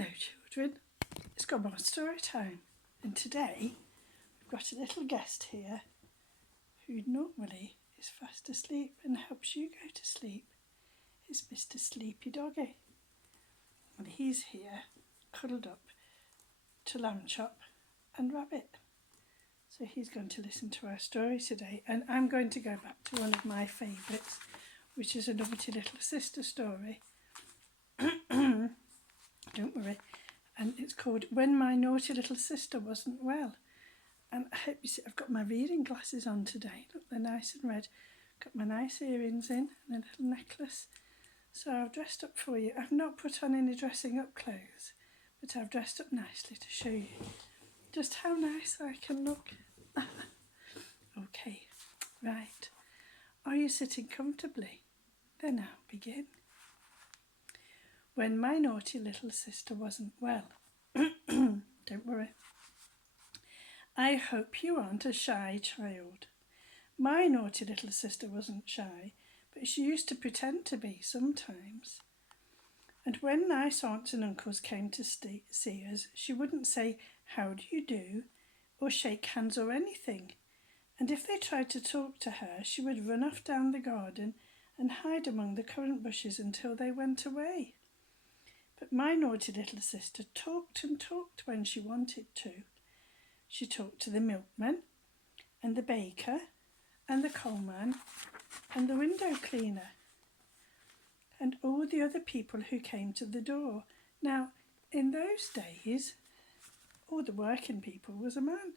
Hello children, it's Godmother Story Time, and today we've got a little guest here who normally is fast asleep and helps you go to sleep. It's Mr. Sleepy Doggy, and he's here cuddled up to Lamb Chop and Rabbit. So he's going to listen to our story today, and I'm going to go back to one of my favourites, which is a Naughty Little Sister story. Don't worry. And it's called When My Naughty Little Sister Wasn't Well. And I hope you see I've got my reading glasses on today. Look, they're nice and red. Got my nice earrings in and a little necklace. So I've dressed up for you. I've not put on any dressing up clothes, but I've dressed up nicely to show you just how nice I can look. Okay, right. Are you sitting comfortably? Then I'll begin. When my naughty little sister wasn't well. Don't worry. I hope you aren't a shy child. My naughty little sister wasn't shy, but she used to pretend to be sometimes. And when nice aunts and uncles came to see us, she wouldn't say, "How do you do?" or shake hands or anything. And if they tried to talk to her, she would run off down the garden and hide among the currant bushes until they went away. But my naughty little sister talked and talked when she wanted to. She talked to the milkman and the baker and the coalman and the window cleaner and all the other people who came to the door. Now, in those days, all the working people was a man,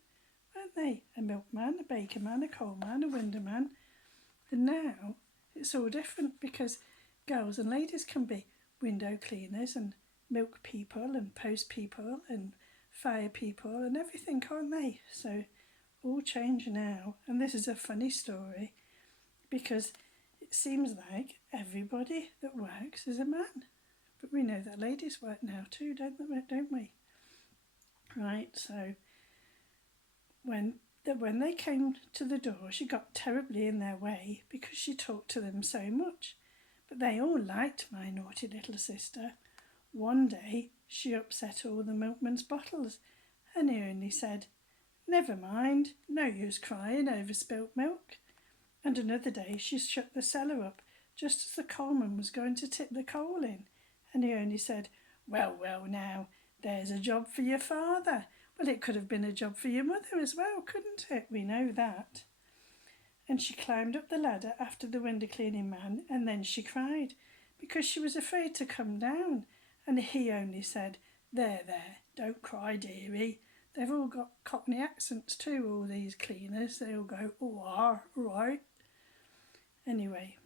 weren't they? A milkman, a baker man, a coalman, a window man. And now it's all different because girls and ladies can be window cleaners and milk people and post people and fire people and everything, can't they? So all change now. And this is a funny story because it seems like everybody that works is a man. But we know that ladies work now too, don't we? Right, so when they came to the door, she got terribly in their way because she talked to them so much. But they all liked my naughty little sister. One day she upset all the milkman's bottles, and he only said, "Never mind, no use crying over spilt milk." And another day she shut the cellar up just as the coalman was going to tip the coal in, and he only said, well now, there's a job for your father." Well, it could have been a job for your mother as well, couldn't it? We know that. And she climbed up the ladder after the window cleaning man, and then she cried because she was afraid to come down. And he only said, there, don't cry, dearie. They've all got Cockney accents too, all these cleaners. They all go, "Oh, right." Anyway,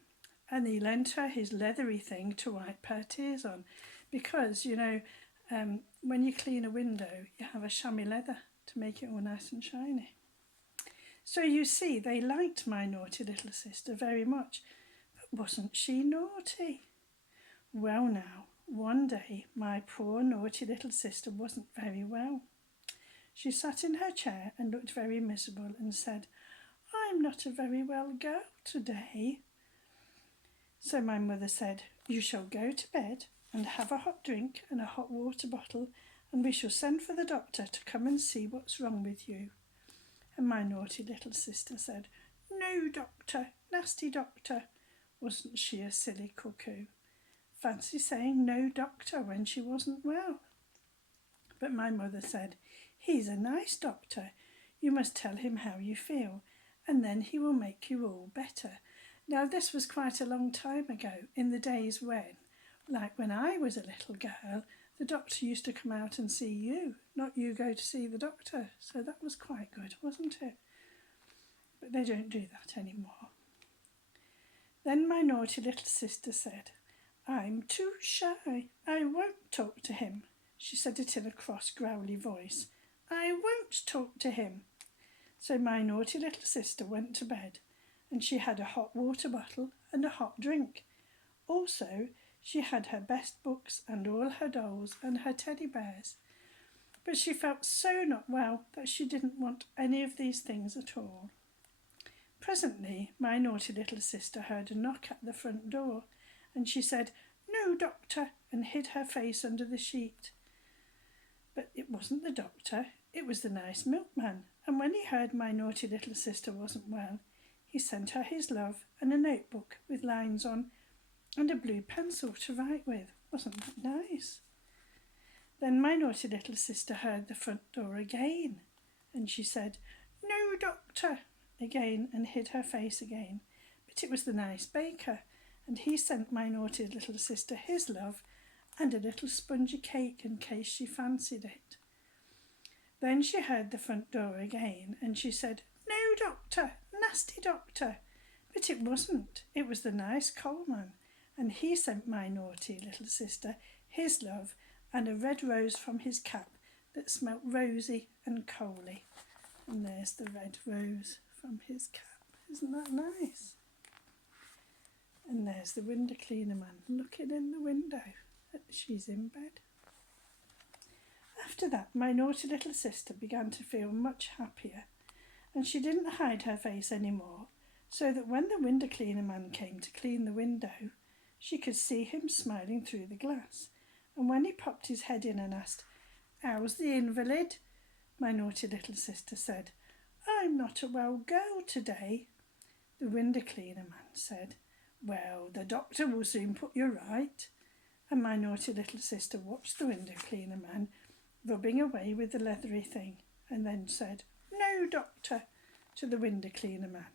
and he lent her his leathery thing to wipe her tears on because, when you clean a window, you have a chamois leather to make it all nice and shiny. So you see, they liked my naughty little sister very much, but wasn't she naughty? Well now, one day my poor naughty little sister wasn't very well. She sat in her chair and looked very miserable and said, "I'm not a very well girl today." So my mother said, "You shall go to bed and have a hot drink and a hot water bottle, and we shall send for the doctor to come and see what's wrong with you." And my naughty little sister said, "No doctor, nasty doctor." Wasn't she a silly cuckoo? Fancy saying no doctor when she wasn't well. But my mother said, "He's a nice doctor. You must tell him how you feel, and then he will make you all better." Now this was quite a long time ago, in the days when, like when I was a little girl, the doctor used to come out and see you, not you go to see the doctor. So that was quite good, wasn't it? But they don't do that anymore. Then my naughty little sister said, "I'm too shy. I won't talk to him." She said it in a cross, growly voice. "I won't talk to him." So my naughty little sister went to bed, and she had a hot water bottle and a hot drink. Also, she had her best books and all her dolls and her teddy bears. But she felt so not well that she didn't want any of these things at all. Presently, my naughty little sister heard a knock at the front door, and she said, "No doctor," and hid her face under the sheet. wasn't the doctor, it was the nice milkman, and when he heard my naughty little sister wasn't well, he sent her his love and a notebook with lines on and a blue pencil to write with. Wasn't that nice? Then my naughty little sister heard the front door again, and she said, "No, doctor," again, and hid her face again. But it was the nice baker, and he sent my naughty little sister his love and a little spongy cake in case she fancied it. Then she heard the front door again, and she said, "No, doctor, nasty doctor." But it wasn't. It was the nice coalman, and he sent my naughty little sister his love and a red rose from his cap that smelt rosy and coaly. And there's the red rose from his cap. Isn't that nice? And there's the window cleaner man looking in the window. She's in bed. After that, my naughty little sister began to feel much happier, and she didn't hide her face any more, so that when the window cleaner man came to clean the window, she could see him smiling through the glass. And when he popped his head in and asked, "How's the invalid?" my naughty little sister said, "I'm not a well girl today." The window cleaner man said, "Well, the doctor will soon put you right." And my naughty little sister watched the window cleaner man rubbing away with the leathery thing, and then said, "No, doctor," to the window cleaner man.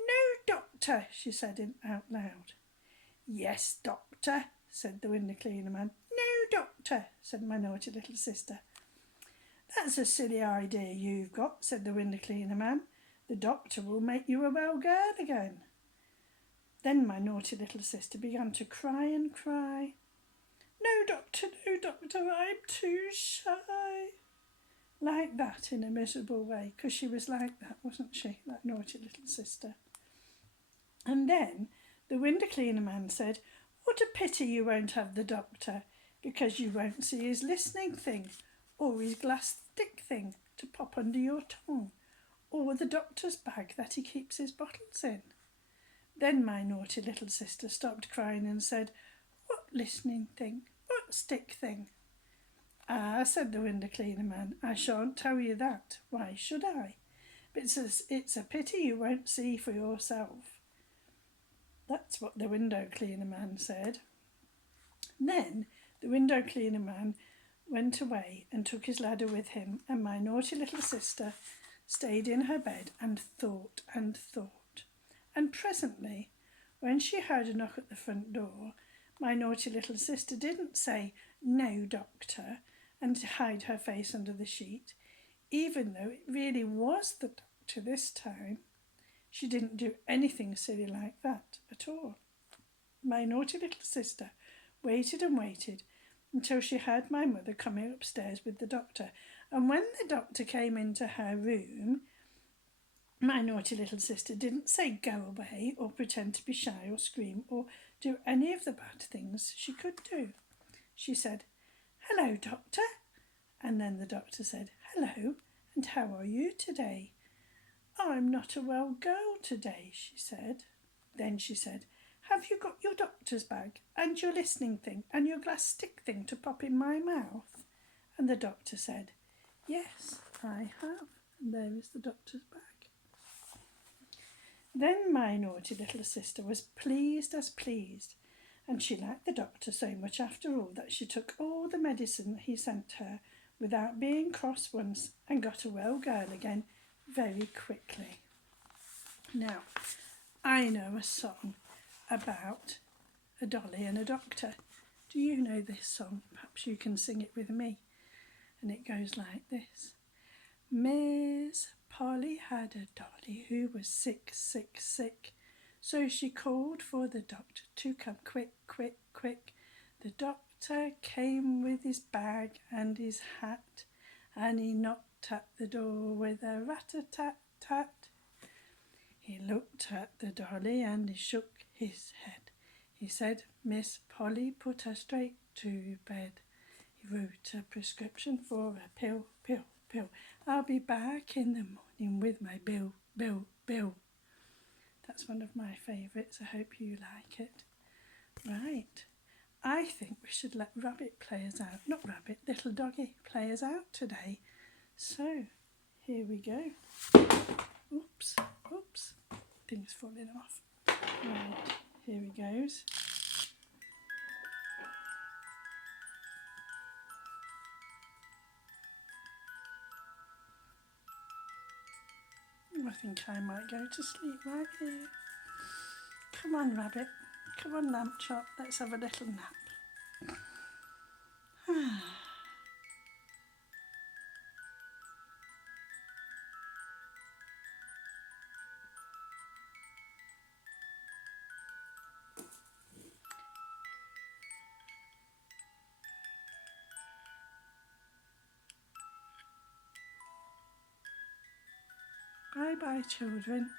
"No, doctor," she said out loud. "Yes, doctor," said the window cleaner man. "No, doctor," said my naughty little sister. "That's a silly idea you've got," said the window cleaner man. "The doctor will make you a well girl again." Then my naughty little sister began to cry and cry. No, doctor, I'm too shy." Like that, in a miserable way, because she was like that, wasn't she, that naughty little sister? And then the window cleaner man said, "What a pity you won't have the doctor, because you won't see his listening thing, or his glass stick thing to pop under your tongue, or the doctor's bag that he keeps his bottles in." Then my naughty little sister stopped crying and said, "What listening thing? What stick thing?" "Ah," said the window cleaner man, "I shan't tell you that. Why should I? But it's a pity you won't see for yourself." That's what the window cleaner man said. Then the window cleaner man went away and took his ladder with him, and my naughty little sister stayed in her bed and thought and thought. And presently, when she heard a knock at the front door, my naughty little sister didn't say, "No, doctor," and hide her face under the sheet, even though it really was the doctor this time. She didn't do anything silly like that at all. My naughty little sister waited and waited until she heard my mother coming upstairs with the doctor, and when the doctor came into her room, my naughty little sister didn't say "go away" or pretend to be shy or scream or do any of the bad things she could do. She said, "Hello, doctor." And then the doctor said, "Hello, and how are you today?" "I'm not a well girl today," she said. Then she said, "Have you got your doctor's bag and your listening thing and your glass stick thing to pop in my mouth?" And the doctor said, "Yes, I have." And there is the doctor's bag. Then my naughty little sister was pleased as pleased, and she liked the doctor so much after all that she took all the medicine he sent her without being cross once, and got a well girl again very quickly. Now, I know a song about a dolly and a doctor. Do you know this song? Perhaps you can sing it with me. And it goes like this. Miss Polly had a dolly who was sick, sick, sick. So she called for the doctor to come quick, quick, quick. The doctor came with his bag and his hat, and he knocked at the door with a rat-a-tat-tat. He looked at the dolly and he shook his head. He said, "Miss Polly, put her straight to bed." He wrote a prescription for a pill, pill, pill. "I'll be back in the morning with my bill, bill, bill." That's one of my favourites. I hope you like it. Right. I think we should let Rabbit play us out. Not Rabbit, little doggy play us out today. So, here we go. Oops, oops, things falling off. Right, here he goes. I think I might go to sleep right here. Come on, Rabbit. Come on, Lamb Chop. Let's have a little nap. Bye-bye, children.